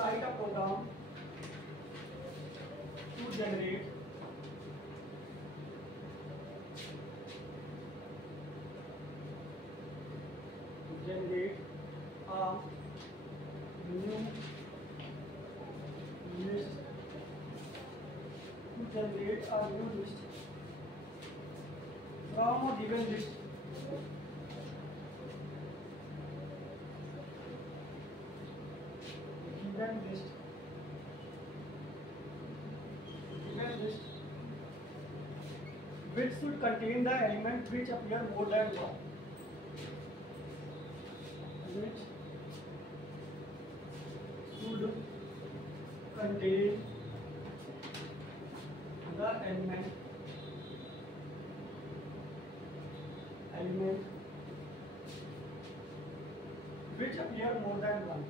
write a program to generate a new list from a given list. Which should contain the element which appear more than one. Which should contain the element which appear more than one.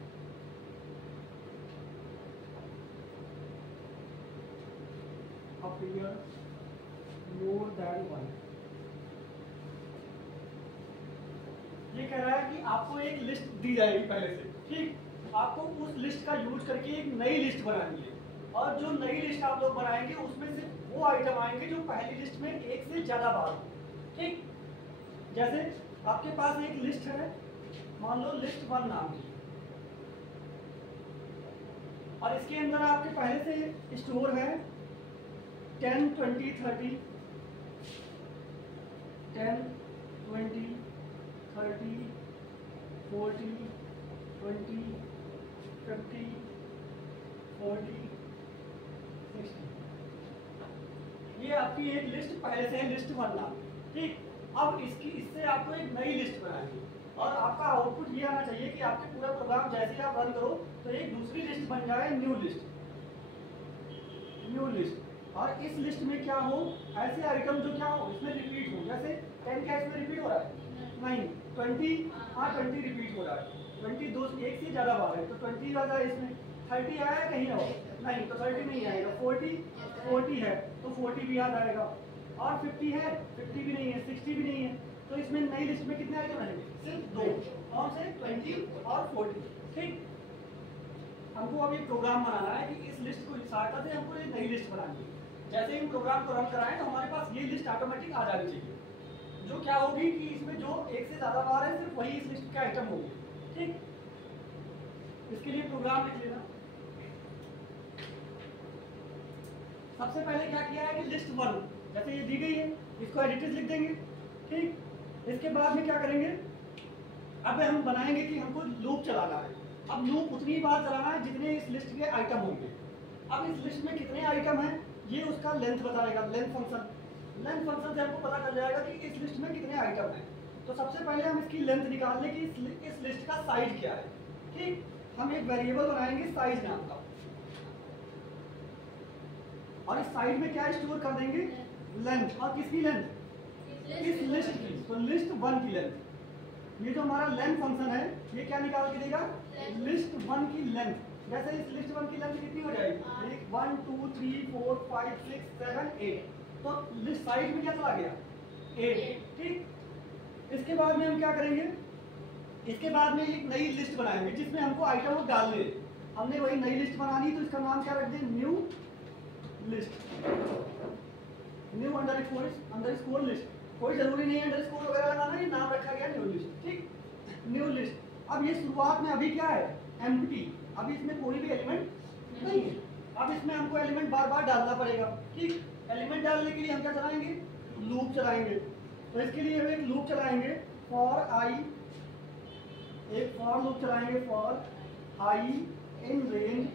Appear more than one. ये कह रहा है कि आपको एक list दी जाएगी पहले से, ठीक, आपको उस लिस्ट का यूज करके एक नई लिस्ट बनानी है, और जो नई लिस्ट आप लोग बनाएंगे उसमें से वो आइटम आएंगे जो पहली लिस्ट में एक से ज्यादा बार हो, ठीक। जैसे आपके पास एक लिस्ट है, मान लो लिस्ट 1 नाम की, और इसके अंदर आपके पहले से स्टोर है 10, 20, 30, 10, 20, 30, 40, 20, 50, 40, 60। ये आपकी एक लिस्ट पहले से है, लिस्ट 1 नाम, ठीक। अब इससे आपको एक नई लिस्ट बनानी है, और आपका आउटपुट ये आना चाहिए कि आपके पूरा प्रोग्राम जैसे ही आप रन करो तो एक दूसरी लिस्ट बन जाए, न्यू लिस्ट। और इस लिस्ट में क्या हो, ऐसे आइटम जो क्या हो इसमें रिपीट हो, जैसे 10 क्या इसमें रिपीट हो रहा है? नहीं। 20, हाँ 20 रिपीट हो रहा है, 20 दो एक से ज़्यादा बार है, तो 20 ज़्यादा है इसमें। 30 आया कहीं ना हो, नहीं तो 30 नहीं आएगा। 40 है तो 40 भी याद आएगा, और 50 है, 50 भी नहीं है, 60 भी नहीं है, तो इसमें नई लिस्ट में कितने आइटम रहेंगे? सिर्फ 2, कौन से? 20 और 40, ठीक। हमको अब एक प्रोग्राम बनाना है कि इस लिस्ट को सहायता से हमको एक नई लिस्ट बनानी है। जैसे ही प्रोग्राम को रन कराएं तो हमारे पास ये लिस्ट ऑटोमेटिक आ जानी चाहिए, जो क्या होगी कि इसमें जो एक से ज्यादा बार है सिर्फ वही इस लिस्ट के आइटम होंगे, ठीक। इसके लिए प्रोग्राम लिख लेना। सबसे पहले क्या किया है कि लिस्ट 1 जैसे ये दी गई है, इसको एडिटर्स लिख देंगे, ठीक। इसके बाद में क्या करेंगे, अब हम बनाएंगे कि हमको लूप चलाना है। अब लूप उतनी बार चलाना है जितने इस लिस्ट के आइटम होंगे। अब इस लिस्ट में कितने आइटम हैं ये उसका लेंथ बताएगा, लेंथ फंक्शन से हमको पता चल जाएगा कि इस लिस्ट में कितने आइटम हैं। तो सबसे पहले हम इसकी लेंथ निकाल लें कि इस लिस्ट का साइज क्या है, ठीक। हम एक वेरिएबल बनाएंगे साइज नाम का, और इस साइज में क्या स्टोर कर देंगे? लेंथ। और किसकी लेंथ? इस लिस्ट की। तो लिस्ट 1 की लेंथ। ये जो हमारा लेंथ फंक्शन है ये क्या निकाल के देगा? लिस्ट 1 की लेंथ। जैसे इस लिस्ट 1 की लेंथ कितनी हो जाएगी? 1 2 3 4 5 6 7 8। तो लिस्ट साइज में क्या चला गया? 8, ठीक। इसके बाद में हम क्या करेंगे, इसके बाद में एक नई लिस्ट बनाएंगे जिसमें हमको आइटम डालने। हमने वही नई लिस्ट बनानी, तो इसका नाम क्या रख दें? New list, new underscore list. कोई जरूरी नहीं है अंडरस्कोर वगैरह लगाना, ये नाम रखा गया न्यू लिस्ट, ठीक। New list. अब ये शुरुआत में अभी क्या है? एम्प्टी। अभी इसमें कोई भी एलिमेंट नहीं है। अब इसमें हमको एलिमेंट बार बार डालना पड़ेगा, ठीक। एलिमेंट डालने के लिए हम क्या चलाएंगे? लूप चलाएंगे। तो इसके लिए हम एक लूप चलाएंगे फॉर आई, एक फॉर लूप चलाएंगे फॉर आई इन रेंज,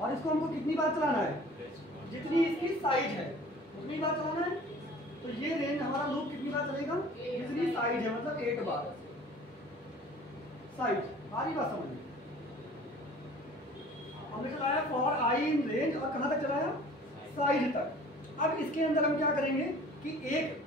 और इसको हमको कितनी बार चलाना है? जितनी इसकी साइज है उतनी बार चलाना है। तो ये रेंज हमारा लूप कितनी बार चलेगा? जितनी साइज है, मतलब 8 बार साइज। सारी बात समझ में हमने चलाया फॉर आई इन रेंज, और कहां तक चलाया? साइज तक। अब इसके अंदर हम क्या करेंगे कि एक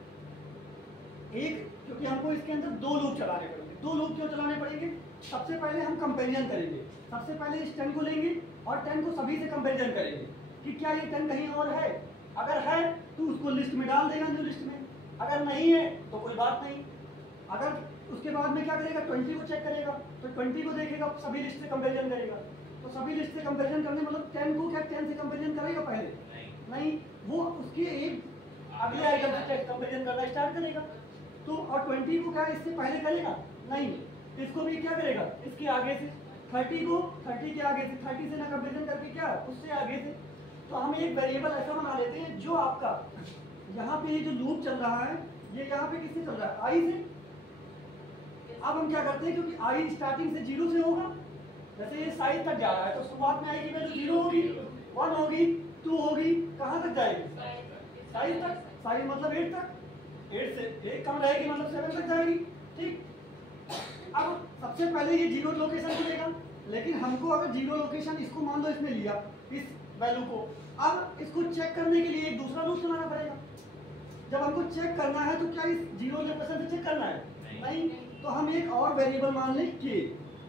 क्योंकि हमको इसके अंदर 2 लूप चलाने पड़ेंगे। 2 लूप क्यों चलाने पड़ेंगे? सबसे पहले हम कंपैरिजन करेंगे। सबसे पहले इस 10 को लेंगे और 10 को सभी से कंपैरिजन करेंगे कि क्या ये 10 कहीं और है। अगर है तो उसको लिस्ट में डाल देगा, न्यू लिस्ट में। अगर नहीं है तो कोई बात नहीं। अगर उसके बाद में क्या करेगा? 20 को चेक करेगा, तो 20 को देखेगा, सभी लिस्ट से कंपैरिजन करेगा। तो सभी लिस्ट से कंपैरिजन करने मतलब 10 को क्या 10 से कंपैरिजन करेगा पहले? नहीं, वो उसके एक अगले आइटम से कंपैरिजन करना स्टार्ट करेगा। तो और 20 को क्या इससे पहले करेगा? नहीं, इसको भी क्या करेगा? इसके आगे से। 30 को 30 के आगे से, 30 से ना कंपैरिजन करके क्या उससे आगे से। तो हम एक वेरिएबल ऐसा बना लेते हैं जो आपका यहाँ पे ये जो लूप चल रहा है ये यहाँ पे किससे चल रहा है? आई से। अब हम क्या करते हैं, क्योंकि आई स्टार्टिंग से 0 से होगा, जैसे ये साइज तक जा रहा है तो शुरुआत में आई की वैल्यू 0 होगी, 1 होगी, 2 होगी, कहाँ तक जाएगी? साइज तक। साइज मतलब 8 तक, 8 से 1 कम रहेगी मतलब 7 तक जाएगी। ठीक, अब सबसे पहले ये 0 लोकेशन को लेगा, लेकिन हमको अगर 0 लोकेशन इसको मान लो इसने लिया इस वैल्यू को, अब इसको चेक करने के लिए एक दूसरा लूप चलाना पड़ेगा। जब हमको चेक करना है तो क्या इस 0 लोकेशन से चेक करना है? नहीं। तो हम एक और वेरिएबल मान लें k,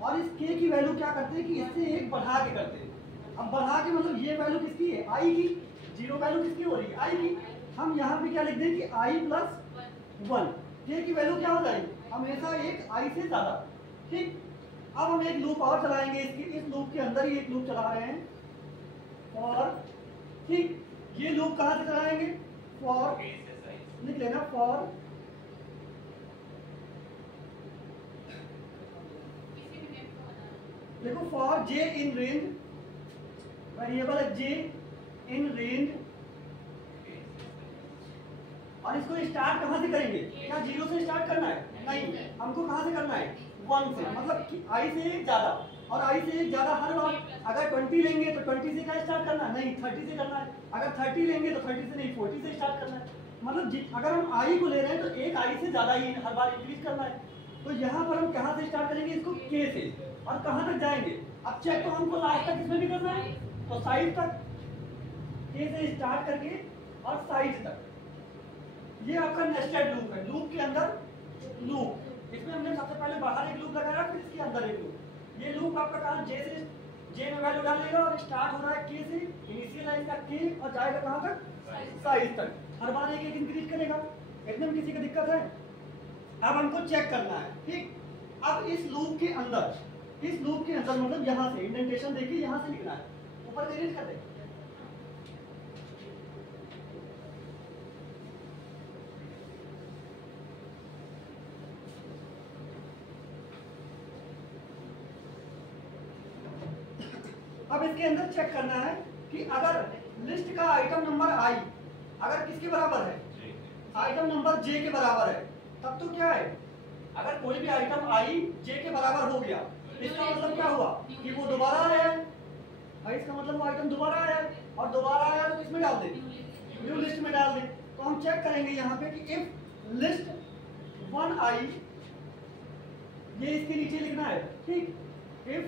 और इस k की वैल्यू क्या करते हैं कि इससे एक बढ़ा के करते हैं। अब बढ़ा के मतलब ये वैल्यू किसकी है? i की। 0 वैल्यू किसकी हो रही है? i की। हम यहाँ पे क्या लिख दें कि i + 1, k की वैल्यू क्या हो जाएगी? हमेशा एक i से ज्यादा। ठीक, अब हम एक लूप और चलाएंगे, इस लूप के अंदर ही एक लूप चला रहे हैं फॉर। ठीक, ये लूप कहाँ से चलाएंगे? फॉर लिख लेना, फॉर देखो for j in range, variable है j इन रेंज, और इसको स्टार्ट कहाँ से करेंगे? क्या 0 से स्टार्ट करना है? नहीं, हमको कहाँ से करना है? 1 से, मतलब कि i से एक ज्यादा, और i से एक ज्यादा हर बार। अगर 20 लेंगे तो 20 से क्या स्टार्ट करना है? नहीं, 30 से करना है। अगर 30 लेंगे तो 30 से नहीं, 40 से स्टार्ट करना है। मतलब अगर हम i को ले रहे हैं तो एक i से ज्यादा ही हर बार इंक्रीज करना है। तो यहाँ पर हम कहाँ से स्टार्ट करेंगे? इसको k से, और कहाँ तक जाएंगे? अब चेक तो हमको लास्ट तक इसमें भी करना है, तो साइज तक, k से स्टार्ट करके और साइज तक। ये आपका नेस्टेड लूप है, लूप के अंदर लूप। इसमें हमने सबसे पहले बाहर एक लूप लगाया, फिर इसके अंदर एक लूप। ये लूप आपका काम j में वैल्यू डालेगा, और स्टार्ट हो रहा है k से, इनिशियलाइज का k, और जाएगा कहाँ तक? साइज तक। हर बार एक एक इंक्रीज करेगा। इतने में किसी को दिक्कत है? अब हमको चेक करना है। ठीक, अब इस लूप के अंदर मतलब यहाँ से इंडेंटेशन देखिए, यहाँ से लिखना है, ऊपर डिलीट कर दे। अब इसके अंदर चेक करना है कि अगर लिस्ट का आइटम नंबर i अगर किसके बराबर है? आइटम नंबर j के बराबर है, तब तो क्या है? अगर कोई भी आइटम i j के बराबर हो गया, इसका मतलब क्या हुआ कि वो दोबारा आया है। इसका मतलब वो आइटम दोबारा आया है, और दोबारा आया तो किसमें डाल दें? न्यू लिस्ट में डाल दें। तो हम चेक करेंगे यहाँ पे कि इफ लिस्ट 1i, ये इसके नीचे लिखना है। ठीक, इफ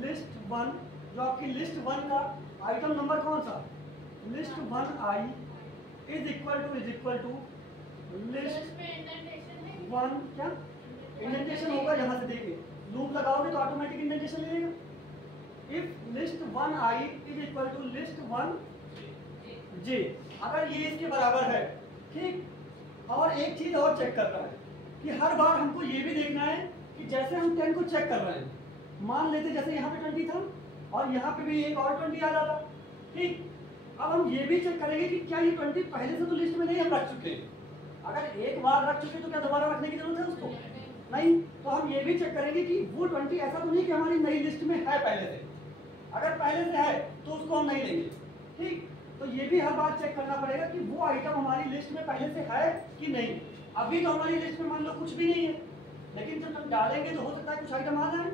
लिस्ट 1, जो आपकी लिस्ट 1 का आइटम नंबर कौन सा? List 1i is equal to list 1, क्या इंडेंटेशन होगा? यहाँ से देखिए, लूप लगाओगे तो ऑटोमेटिक इंडेंटेशन ले लेगा। If list 1i is equal to list 1j, अगर ये इसके बराबर है। ठीक, और एक चीज और चेक कर रहा है कि हर बार हमको ये भी देखना है कि जैसे हम 10 को चेक कर रहे हैं, मान लेते जैसे यहाँ पे 20 था और यहाँ पे भी एक और 20 आ जाता। ठीक, अब हम ये भी चेक करेंगे कि क्या ये 20 पहले से तो लिस्ट में नहीं हम रख चुके हैं। अगर एक बार रख चुके तो क्या दोबारा रखने की जरूरत है उसको? नहीं। तो हम ये भी चेक करेंगे कि वो 20 ऐसा तो नहीं कि हमारी नई लिस्ट में है पहले से। अगर पहले से है तो उसको हम नहीं लेंगे। ठीक, तो ये भी हर बार चेक करना पड़ेगा कि वो आइटम हमारी लिस्ट में पहले से है कि नहीं। अभी तो हमारी लिस्ट में मान लो कुछ भी नहीं है, लेकिन जब हम डालेंगे तो हो सकता है कुछ आइटम आ जाए,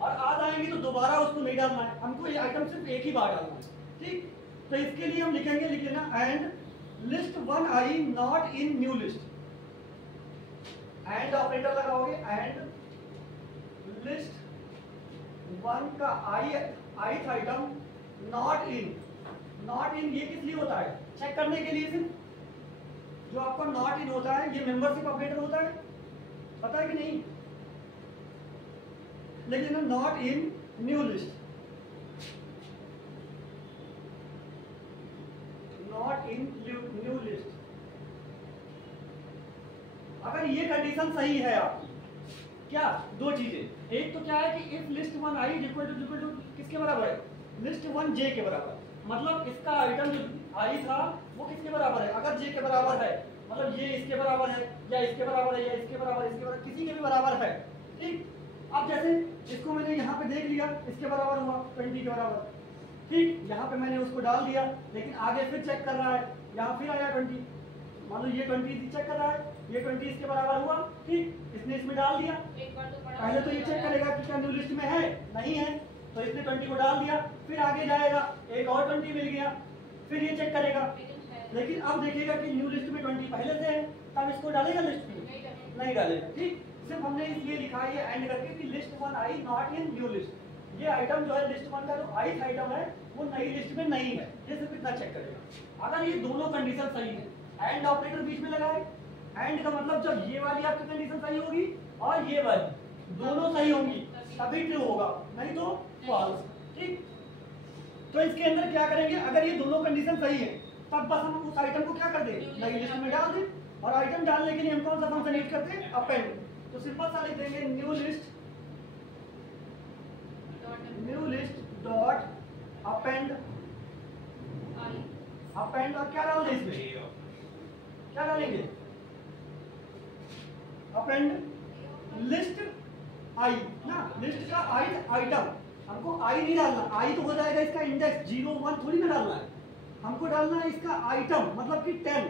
और आ जाएंगे तो दोबारा उसको नहीं डालना है, हमको ये आइटम सिर्फ एक ही बार डालना है। ठीक, तो इसके लिए हम लिखेंगे, लिख लेना and list 1i not in new list. And operator लगाओगे, एंड लिस्ट 1 का ith आइटम नॉट इन ये किस लिए होता है? चेक करने के लिए सिर्फ। जो आपका नॉट इन होता है ये मेंबरशिप ऑपरेटर होता है, पता है कि नहीं? लेकिन not in new list, not in new list. अगर ये कंडीशन सही है आपकी क्या दो चीजें, एक तो क्या है कि if list one I equal to किसके बराबर है, लिस्ट वन जे के बराबर, मतलब इसका आइटम जो आई था वो किसके बराबर है, अगर जे के बराबर है मतलब ये इसके बराबर है या इसके बराबर है या इसके बराबर किसी के भी बराबर है, ठीक। अब जैसे इसको मैंने यहाँ पे देख लिया इसके बराबर हुआ 20 के बराबर, ठीक, यहाँ पे मैंने उसको डाल दिया, लेकिन आगे फिर चेक कर रहा है, यहाँ फिर आया 20, मान लो ये 20 चेक कर रहा है, ये 20 इसके बराबर हुआ, ठीक, इसने इसमें डाल दिया, पहले तो ये चेक करेगा कि क्या न्यू लिस्ट में है, नहीं है, तो इसने 20 को डाल दिया, फिर आगे जाएगा एक और 20 मिल गया, फिर ये चेक करेगा, लेकिन अब देखेगा कि न्यू लिस्ट में 20 पहले से है, तब इसको डालेगा लिस्ट में, नहीं डालेगा, ठीक। सिर्फ हमने इसलिए लिखा है ये एंड करके कि list one I not in new list, ये आइटम जो है लिस्ट वन का जो आई आइटम है वो नई लिस्ट में नहीं है, ये सिर्फ इतना चेक करेगा। अगर ये दोनों कंडीशन सही है, एंड ऑपरेटर बीच में लगा है, एंड का मतलब जब ये वाली आपकी कंडीशन सही होगी और ये वाली दोनों सही होंगी तभी ट्रू होगा, नहीं तो फॉल्स, ठीक। तो इसके अंदर क्या करेंगे, अगर ये दोनों कंडीशन सही है तब बस हम उस आइटम को क्या कर दें, नई लिस्ट में डाल दें, और आइटम डालने के लिए हम कौन सा फंक्शन यूज करते हैं, अपेंड। तो सिंपल सा लिख देंगे new list dot append, append और क्या डाल दें इसमें, क्या डालेंगे, अपेंड लिस्ट आई ना, लिस्ट का आई आइटम, हमको आई नहीं डालना, आई तो हो जाएगा इसका इंडेक्स 0 1 थोड़ी ना डालना है, हमको डालना है इसका आइटम मतलब कि 10,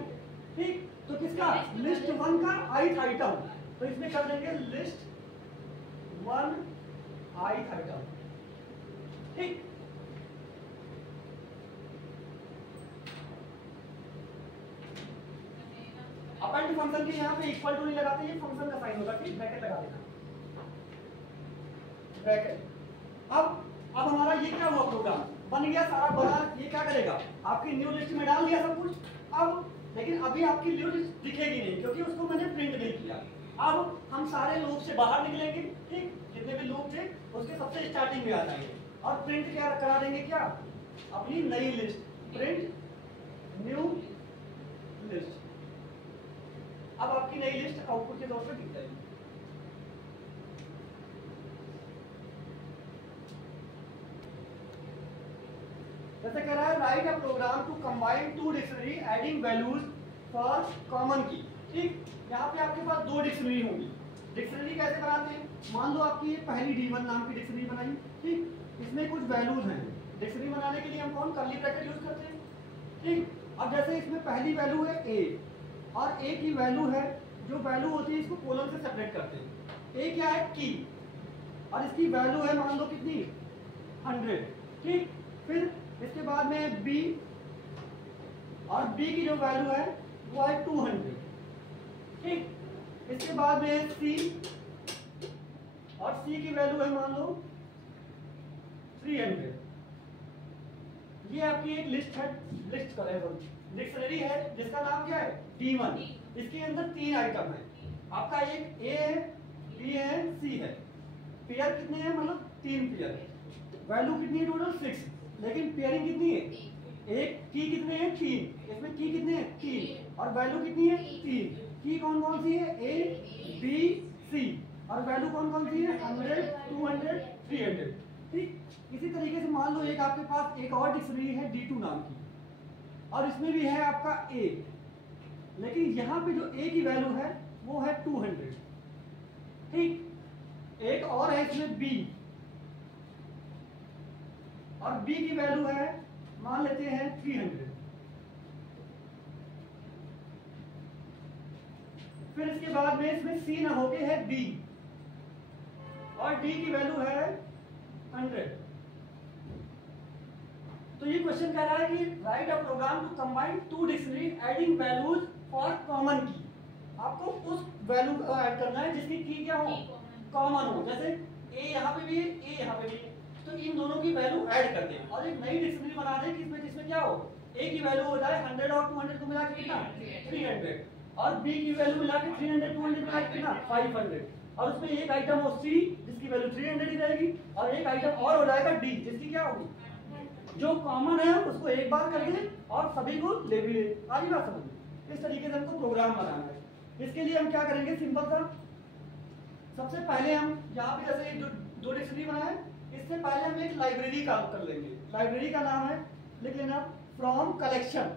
ठीक। तो किसका, लिस्ट वन का आई आइटम, तो इसमें कर देंगे लिस्ट वन आई आइटम, ठीक। अपेंड फंक्शन के यहाँ पे इक्वल टू नहीं लगाते, ये फंक्शन का साइन होगा, ठीक, ब्रैकेट लगा देना, ब्रैकेट। अब हमारा ये क्या हुआ, प्रोग्राम बन गया सारा बना, ये क्या करेगा, आपकी न्यू लिस्ट में डाल दिया सब कुछ, अब लेकिन अभी आपकी न्यू लिस्ट दिखेगी नहीं क्योंकि उसको मैंने प्रिंट नहीं किया। अब हम सारे लूप से बाहर निकलेंगे, ठीक, जितने भी लूप थे उसके सबसे स्टार्टिंग में आ जाएंगे और प्रिंट क्या करा देंगे, क्या, अपनी नई लिस्ट, प्रिंट न्यू लिस्ट। अब आपकी नई लिस्ट आउटपुट के तौर पर दिख जाएगी। जैसे कह रहा है write a program to combine two dictionary adding values for common key, ठीक। यहाँ पे आपके पास दो डिक्शनरी होंगी, डिक्शनरी कैसे बनाते हैं, मान लो आपकी ये पहली D1 नाम की डिक्शनरी बनाई, ठीक, इसमें कुछ वैल्यूज हैं, डिक्शनरी बनाने के लिए हम कौन कर्ली ब्रैकेट यूज करते हैं, ठीक। अब जैसे इसमें पहली वैल्यू है A और A की वैल्यू है, जो वैल्यू होती है इसको कोलन से सेपरेट करते हैं, A क्या है की और इसकी वैल्यू है मान लो कितनी 100, ठीक। फिर इसके बाद में B और B की जो वैल्यू है वो है 200, ठीक। इसके बाद में C और C की वैल्यू है मान लो 300। ये आपकी एक लिस्ट है, लिस्ट करें डिक्शनरी है जिसका नाम क्या है D1, इसके अंदर 3 आइटम है, आपका एक A है, B है, C है, पेयर कितने हैं, मतलब 3 पेयर, वैल्यू कितनी है टोटल 6, लेकिन पेयरिंग कितनी है, एक की कितने हैं 3, इसमें की कितने हैं 3 और वैल्यू कितनी है 3, की कौन कौन सी है A B C और वैल्यू कौन कौन सी है 100 200 300, ठीक। इसी तरीके से मान लो एक आपके पास एक और डिक्शनरी है D2 नाम की और इसमें भी है आपका A, लेकिन यहाँ पे जो A की वैल्यू है वो है 200, ठीक। एक और है इसमें B और B की वैल्यू है मान लेते हैं 300, फिर इसके बाद में इसमें C ना होके है D और D की वैल्यू है 100। तो ये क्वेश्चन कह रहा है कि write a program to combine two dictionary adding values for common key, आपको उस वैल्यू को ऐड करना है जिसकी की क्या हो, कॉमन हो, जैसे A यहाँ पे भी है A यहाँ पे भी है, तो इन दोनों की वैल्यू ऐड कर दें और एक नई डिक्शनरी बना दें जिसमें क्या हो, A की वैल्यू हो जाए 100 और 200 को मिला के कितना 300 और B की वैल्यू मिला के 300 200 मिला के कितना 500 और उसमें एक आइटम हो C जिसकी वैल्यू 300 ही रहेगी और एक आइटम और हो जाएगा D जिसकी क्या होगी, जो कॉमन है उसको एक बार कर दे और सभी को ले भी ले, सारी बात समझ। इस तरीके से हमको प्रोग्राम बनाना है। इसके लिए हम क्या करेंगे, सिंपल सा सबसे पहले हम यहाँ पे जैसे दो डिक्शनरी बनाए, इससे पहले हम एक लाइब्रेरी का कर लेंगे। लाइब्रेरी का नाम है, लिख लेना, फ्रॉम कलेक्शन।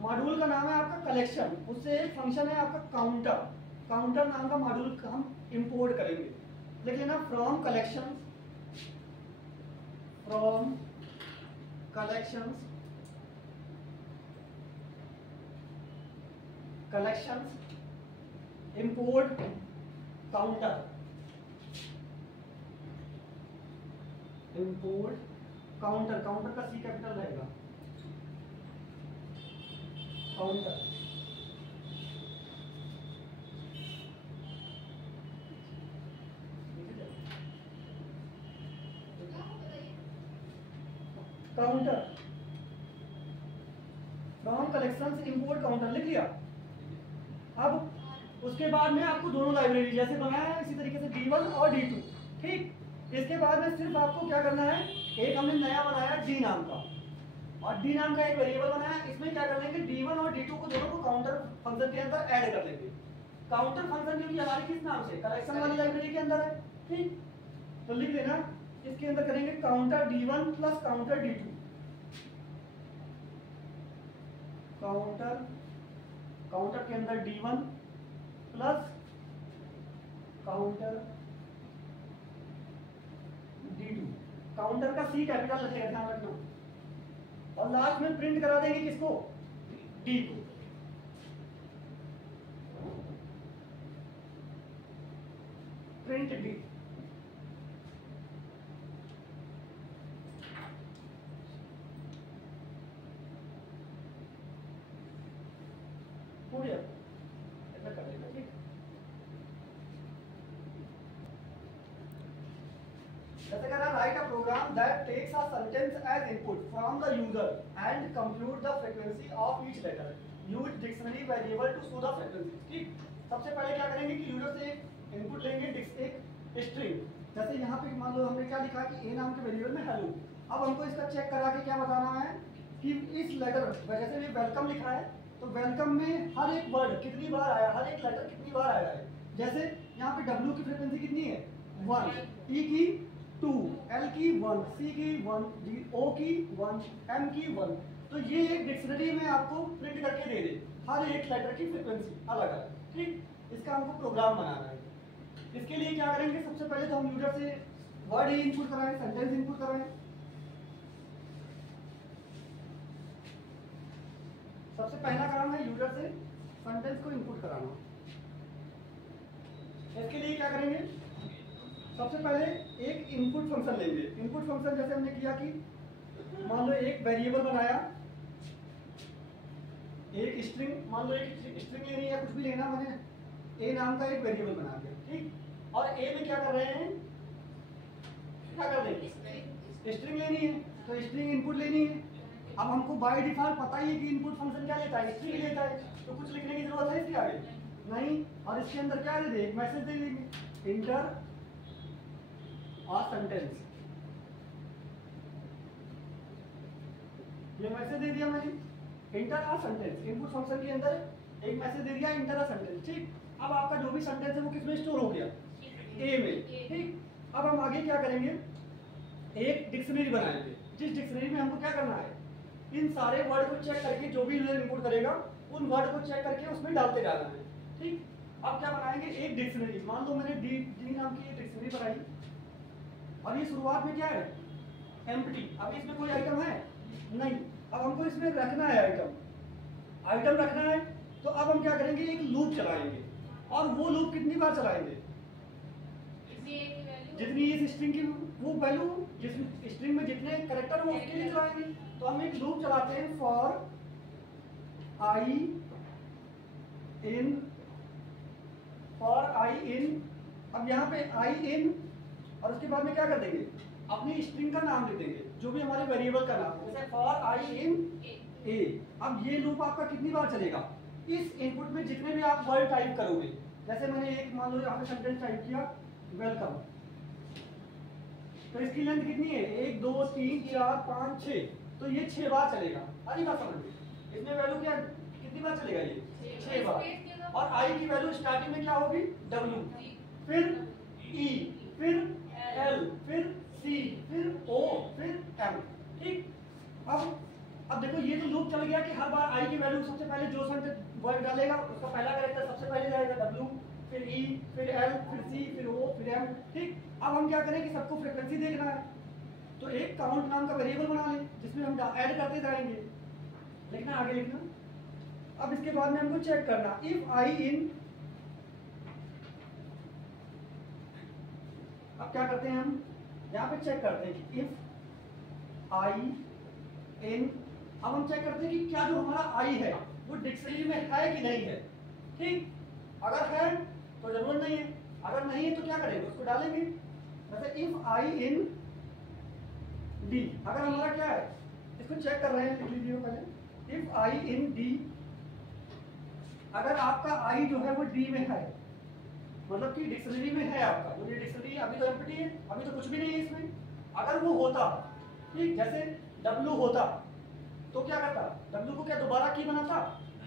मॉड्यूल का नाम है आपका कलेक्शन, उससे एक फंक्शन है आपका काउंटर। काउंटर नाम का मॉड्यूल हम इंपोर्ट करेंगे। लिख लेना from collection, from collections, collections import counter, import counter. Counter का सी कैपिटल रहेगा, counter. Counter from collections import counter लिख लिया। अब उसके बाद में आपको दोनों लाइब्रेरी जैसे बनाया है इसी तरीके से D1 और D2, ठीक। इसके बाद में सिर्फ आपको क्या करना है, एक हमने नया बनाया D नाम का, और D नाम का एक वेरिएबल बनाया। इसमें क्या कर लेंगे, D1 और D2 को दोनों को काउंटर फंक्शन के अंदर ऐड कर लेंगे। काउंटर फंक्शन जो कि हमारी किस नाम से, कलेक्शन वाली लाइब्रेरी के अंदर है, ठीक। तो लिख देना, इसके अंदर करेंगे counter D1 plus counter D2, counter, counter के अंदर D1 plus counter D2। Counter का C कैपिटल रहेगा, ध्यान रखना। और लास्ट में प्रिंट करा देंगे किसको, D को। Print D। हो गया, ऐसा कर लेना, ठीक। जैसे कह रहा है, write a program that takes a sentence as input from the user and compute the frequency of each letter, use dictionary variable to show the frequency, ठीक। सबसे पहले क्या करेंगे कि यूजर से एक इनपुट लेंगे, एक स्ट्रिंग। जैसे यहाँ पे मान लो हमने क्या लिखा कि ए नाम के वेरिएबल में हेलो। अब हमको इसका चेक करा के क्या बताना है कि इस लेटर, जैसे ये वेलकम लिखा है तो वेलकम में हर एक वर्ड कितनी बार आया, हर एक लेटर कितनी बार आया है। जैसे यहाँ पे W की फ्रीक्वेंसी कितनी है, 1, E की 2, L की 1, C की 1, O की 1, M की 1। तो ये एक डिक्शनरी में आपको प्रिंट करके दे दे हर एक लेटर की फ्रीक्वेंसी अलग अलग, ठीक। इसका हमको प्रोग्राम बनाना है। इसके लिए क्या करेंगे, सबसे पहले तो हम यूजर से वर्ड ही इनपुट कराएं, सेंटेंस इनपुट कराएं। सबसे पहला काम है यूजर से सेंटेंस को इनपुट कराना। इसके लिए क्या करेंगे, सबसे पहले एक इनपुट फंक्शन लेंगे। इनपुट फंक्शन जैसे हमने किया कि मान लो एक वेरिएबल बनाया, एक स्ट्रिंग, मान लो एक स्ट्रिंग लेनी है, कुछ भी लेना, मैंने ए नाम का एक वेरिएबल बना दिया, ठीक। और ए में क्या कर रहे हैं, क्या कर रहे हैं, स्ट्रिंग लेनी है, तो स्ट्रिंग इनपुट लेनी है। अब हमको बाय डिफॉल्ट पता ही है कि इनपुट फंक्शन क्या लेता है, स्ट्रिंग लेता है, तो कुछ लिखने की जरूरत है इसके आगे नहीं। और इसके अंदर क्या दे दे, एक मैसेज दे देंगे, इंटर अ सेंटेंस। ये मैसेज दे दिया मैंने, inter a sentence. Input function के अंदर एक मैसेज दे दिया, इंटर अ सेंटेंस, ठीक। अब आपका जो भी सेंटेंस है वो किसमें स्टोर हो गया, ए में, ठीक। अब हम आगे क्या करेंगे, एक डिक्शनरी बनाएंगे। जिस डिक्शनरी में हमको क्या करना है, इन सारे वर्ड को चेक करके जो भी यूजर इनपुट करेगा उन वर्ड को चेक करके उसमें डालते जाना है, ठीक। अब क्या बनाएंगे, एक डिक्शनरी। मान लो मैंने डी नाम की एक डिक्शनरी बनाई और ये शुरुआत में क्या है, एम्प्टी। अब इसमें कोई आइटम है नहीं, अब हमको इसमें रखना है आइटम रखना है। तो अब हम क्या करेंगे, एक लूप चलाएंगे। और वो लूप कितनी बार चलाएंगे, जितनी इस स्ट्रिंग की वो वैल्यू, जिस स्ट्रिंग में जितने कैरेक्टर हो उसके लिए चलाएंगे। तो हम एक लूप चलाते हैं, फॉर आई इन। अब यहाँ पे आई इन और उसके बाद में क्या कर देंगे, अपनी स्ट्रिंग का नाम लिख देंगे, जो भी हमारे वेरिएबल का नाम है, जैसे फॉर आई इन ए। अब ये लूप आपका कितनी बार चलेगा, इस इनपुट में जितने भी आप वर्ड टाइप करोगे। जैसे मैंने एक मान लो यहाँ पे सेंटेंस टाइप किया वेलकम, तो इसकी लेंथ कितनी है, 1 2 3 4 5 6, तो ये 6 बार चलेगा। अरे बात समझ में, इसमें वैल्यू क्या कितनी बार चलेगा, ये 6 बार। और आई की वैल्यू स्टार्टिंग में क्या होगी, W, फिर E, फिर L, फिर C, फिर O, फिर M। ठीक। अब देखो ये तो लूप चल गया कि हर बार I की वैल्यू सबसे पहले जो वर्ड डालेगा उसका पहला कैरेक्टर सबसे पहले जाएगा W, फिर E, फिर L, फिर C, फिर O, फिर M। ठीक। अब हम क्या करें कि सबको फ्रीक्वेंसी देखना है, तो एक काउंट नाम का वेरिएबल बना लें जिसमें हम ऐड करते जाएंगे। लिखना, आगे लिखना। अब इसके बाद में हमको चेक करना, इफ I इन, अब क्या करते हैं हम यहाँ पे चेक करते हैं कि इफ I इन, अब हम चेक करते हैं कि क्या जो हमारा I है वो डिक्शनरी में है कि नहीं है। ठीक। अगर है तो जरूरत नहीं है, अगर नहीं है तो क्या करेंगे, उसको डालेंगे। जैसे इफ I इन D, अगर हमारा क्या है, इसको चेक कर रहे हैं, लिख लीजिए पहले। इफ I इन D, अगर आपका I जो है वो D में है, मतलब कि डिक्शनरी में है आपका, जो ये डिक्शनरी अभी तो एम्प्टी है, अभी तो कुछ भी नहीं है इसमें। अगर वो होता, ठीक, जैसे W होता तो क्या करता, W को क्या दोबारा की बनाता,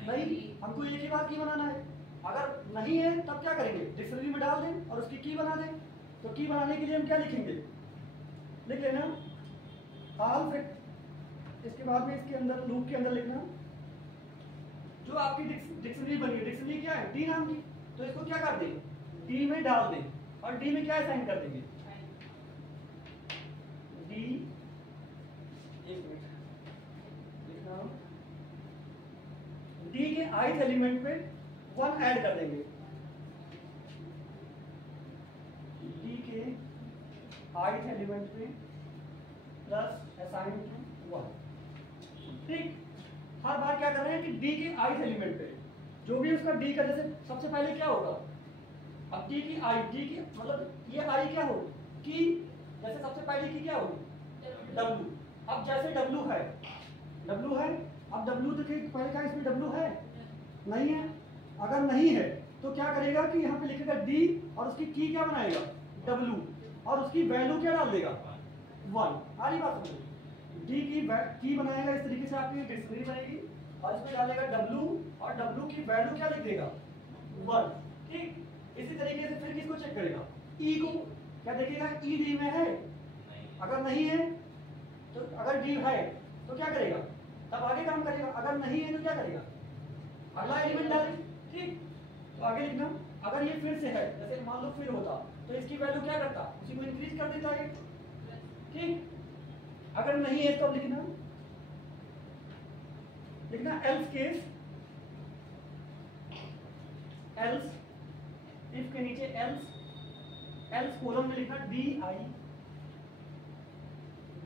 नहीं, हमको एक ही बार की बनाना है। अगर नहीं है तब क्या करेंगे, डिक्शनरी में डाल दें और उसकी की बना दें। तो की बनाने के लिए हम क्या लिखेंगे, लिख लेना ऑल फिट, इसके बाद में इसके अंदर लूप के अंदर लिखना जो आपकी डिक्शनरी बनी है। डिक्शनरी क्या है, D नाम की, तो इसको क्या कर दें, D में डाल दें, और D में क्या असाइन कर देंगे, D, एक मिनट लिखना, D के ith एलिमेंट पे 1 ऐड कर देंगे, D के ith एलिमेंट पे प्लस असाइन टू 1। ठीक। हर बार क्या कर रहे हैं कि D के ith एलिमेंट पे जो भी उसका D का, जैसे सबसे पहले क्या होगा, अब D की D की मतलब ये I क्या होगी, की, जैसे सबसे पहले की क्या होगी, W। अब जैसे W है, अब W तो पहले का इसमें W है, नहीं है। अगर नहीं है तो क्या करेगा कि यहाँ पे लिखेगा D और उसकी की क्या बनाएगा, W, और उसकी वैल्यू क्या डाल देगा, 1। आ रही बात समझ, D की बनाएगा, इस तरीके से आपकी डिक्शनरी बनेगी, और इसमें डालेगा W, और W की वैल्यू क्या लिख देगा, 1। ठीक। इसी तरीके से फिर किसको चेक करेगा, E को, क्या देखेगा, E D में है, अगर नहीं है तो, अगर D है तो क्या करेगा, तब आगे काम करेगा, अगर नहीं है तो क्या करेगा, अगला एलिमेंट डाले। ठीक। तो आगे लिखना, अगर ये फिर से है, जैसे मान लो फिर होता तो इसकी वैल्यू क्या करता, उसी को इंक्रीज कर देता है। ठीक। अगर नहीं है तो लिखना एल्स केस, एल्स, इफ के नीचे एल्स कोलन में लिखना D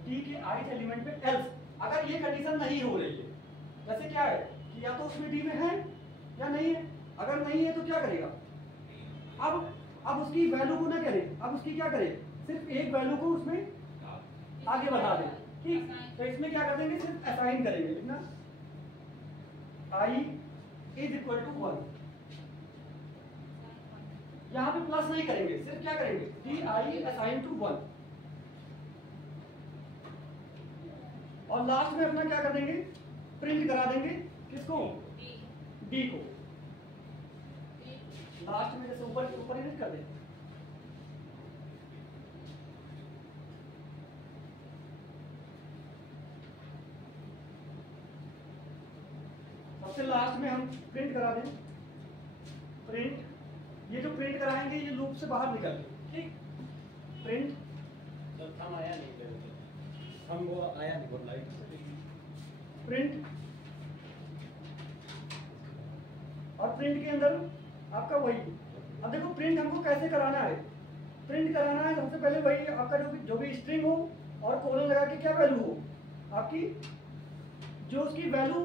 के ith एलिमेंट पे एल्स। अगर ये कंडीशन नहीं हो रही है, जैसे क्या है कि या तो उसमें D में है या नहीं है, अगर नहीं है तो क्या करेगा, अब उसकी वैल्यू को ना करे, अब उसकी क्या करे, सिर्फ एक वैल्यू को उसमें आगे बढ़ा दे। ठीक। तो इसमें क्या कर देंगे, सिर्फ असाइन करेंगे, लिखना I इज इक्वल टू 1, यहाँ पे प्लस नहीं करेंगे, सिर्फ क्या करेंगे, DI असाइन टू 1, और लास्ट में अपना क्या कर देंगे, प्रिंट करा देंगे, किसको, D को। लास्ट में जैसे ऊपर ही कर दें, सबसे लास्ट में हम प्रिंट करा दें, प्रिंट, ये जो प्रिंट कराएंगे ये लूप से बाहर निकल गए। ठीक। प्रिंट, जब हम आया नहीं, हम वो आया नहीं, वो लाइट प्रिंट, और प्रिंट के अंदर आपका वही, अब देखो प्रिंट हमको कैसे कराना है, प्रिंट कराना है सबसे पहले वही आपका जो भी स्ट्रिंग हो, और कोलन लगा के क्या वैल्यू हो आपकी, जो उसकी वैल्यू,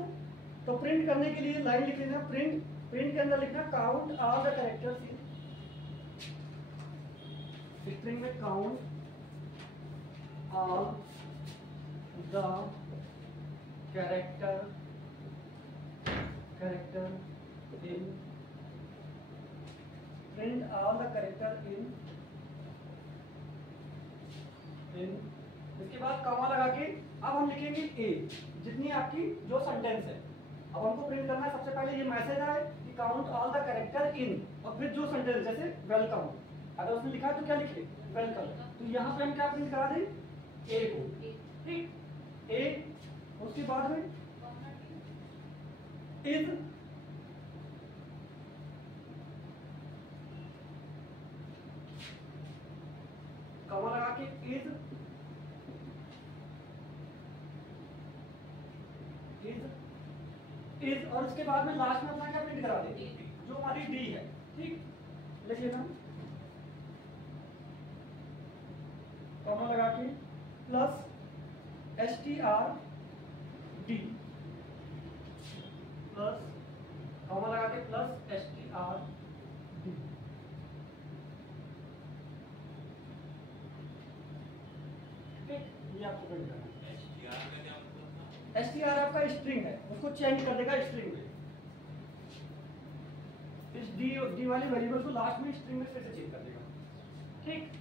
तो प्रिंट करने के लिए लाइन लिख लेना, प्रिंट के अंदर लिखना count all the characters in string में, count all the character in, print all the character in, इसके बाद कॉमा लगा के अब हम लिखेंगे ए, जितनी आपकी जो सेंटेंस है। अब हमको प्रिंट करना है, सबसे पहले ये मैसेज आए कि काउंट ऑल द कैरेक्टर इन, और फिर जो सेंटेंस, जैसे वेलकम, अगर उसने लिखा है तो क्या लिखे, वेलकम। तो यहाँ पे हम क्या प्रिंट करा दें, ए को, ठीक, ए, उसके बाद में इज, कॉमा लगा के इज, इज और उसके बाद में लास्ट में अपना क्या प्रिंट करा देंगे, जो हमारी डी है, ठीक, लिखिए ना, कॉमा लगा के plus str D, plus comma लगा के प्लस str डी, ठीक, ये आपको प्रिंट करना है। str आपका स्ट्रिंग है, उसको चेंज कर देगा स्ट्रिंग में, इस डी वाली वेरिएबल को लास्ट में स्ट्रिंग में फिर से चेंज कर देगा, ठीक।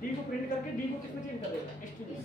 डी को प्रिंट करके डी को किसमें चेंज कर देगा, स्ट्रिंग में।